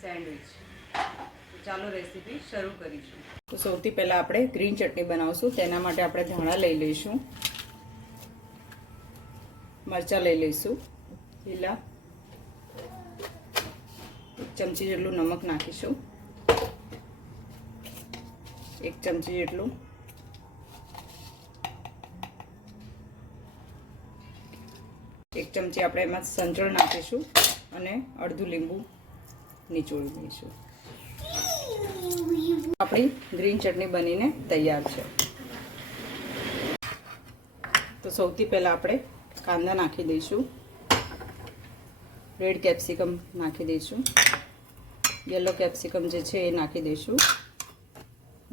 Sandwich. ચાલો recipe શરૂ કરીશું. તો સૌથી પહેલાં આપણે ગ્રીન ચટણી બનાવશું. તેના માટે આપણે ધાણા લઈ લઈશું, મરચાં લઈ લઈશું લીલા, 1 ચમચી જેટલું નમક નાખીશું, 1 ચમચી જેટલું આપણે એમાં સંચળ નાખીશું અને અડધું લીંબુ નીચોડી દઈશું. આપણી ગ્રીન ચટણી બનીને તૈયાર છે. તો સૌથી પહેલાં આપણે કાંદા નાખી દઈશું, રેડ કેપ્સિકમ નાખી દઈશું, યલો કેપ્સિકમ જે છે એ નાખી દઈશું,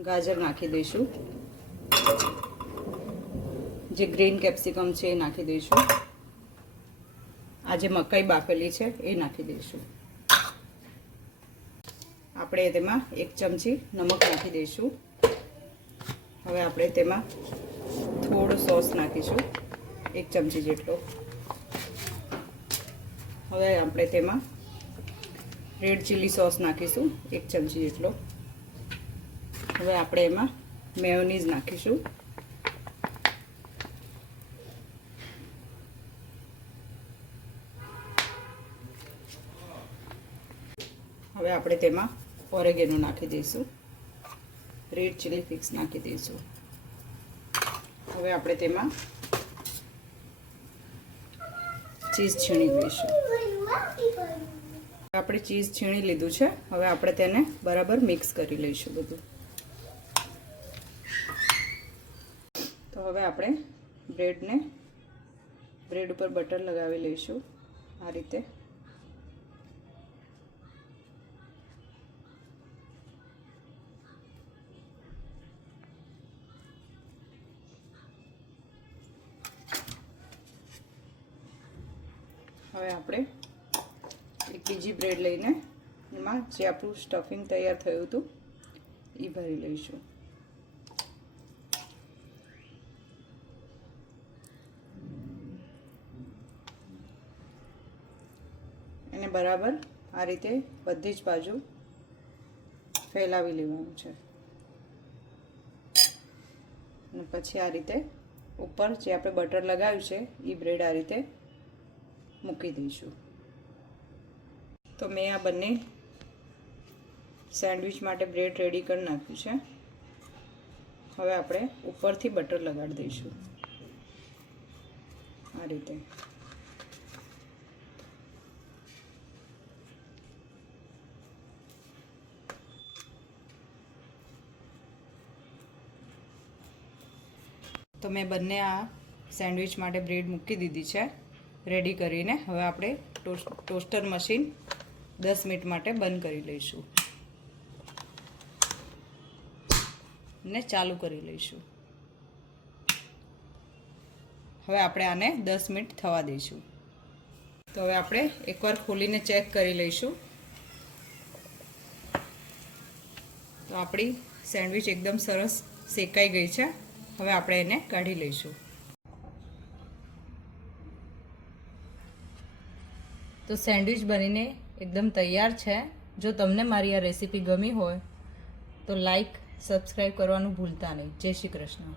ગાજર નાખી દઈશું, જે ગ્રીન કેપ્સિકમ છે એ નાખી દઈશું, આ જે મકાઈ બાફેલી છે એ નાખી દઈશું. આપણે તેમાં 1 ચમચી નમક નાખી દઈશું. હવે આપણે તેમાં થોડો સોસ નાખીશું, 1 ચમચી જેટલો. હવે આપણે તેમાં રેડ ચીલી સોસ નાખીશું, 1 ચમચી જેટલો. હવે આપણે એમાં મેયોનીઝ નાખીશું. હવે આપણે તેમાં ઓરેગેનો નાખી દઈશું, રેડ ચીલી ફ્લેક્સ નાખી દઈશું. હવે આપણે તેમાં ચીઝ છીણી લઈશું. આપણે ચીઝ છીણી લીધું છે. હવે આપણે તેને બરાબર મિક્સ કરી લઈશું બધું. તો હવે આપણે બ્રેડ ઉપર બટર લગાવી લઈશું આ રીતે. હવે આપણે એક બીજી બ્રેડ લઈને એમાં જે આપણું સ્ટફિંગ તૈયાર થયું હતું એ ભરી લઈશું. એને બરાબર આ રીતે બધી જ બાજુ ફેલાવી લેવાનું છે અને પછી આ રીતે ઉપર જે આપણે બટર લગાવ્યું છે એ બ્રેડ આ રીતે મૂકી દઈશું. તો મેં આ બંને સેન્ડવિચ માટે બ્રેડ રેડી કરી નાખ્યું છે. હવે આપણે ઉપરથી બટર લગાડી દઈશું આ રીતે. તો મેં બંને આ સેન્ડવિચ માટે બ્રેડ મૂકી દીધી છે રેડી કરીને. હવે આપણે ટોસ્ટર મશીન 10 મિનિટ માટે બંધ કરી લઈશું ને ચાલુ કરી લઈશું. હવે આપણે આને 10 મિનિટ થવા દઈશું. તો હવે આપણે એકવાર ખોલીને ચેક કરી લઈશું. તો આપણી સેન્ડવિચ એકદમ સરસ શેકાઈ ગઈ છે. હવે આપણે એને કાઢી લઈશું. તો સેન્ડવિચ બનીને એકદમ તૈયાર છે. જો તમને મારી આ રેસીપી ગમી હોય તો લાઈક સબસ્ક્રાઈબ કરવાનું ભૂલતા નહીં. જય શ્રી કૃષ્ણ.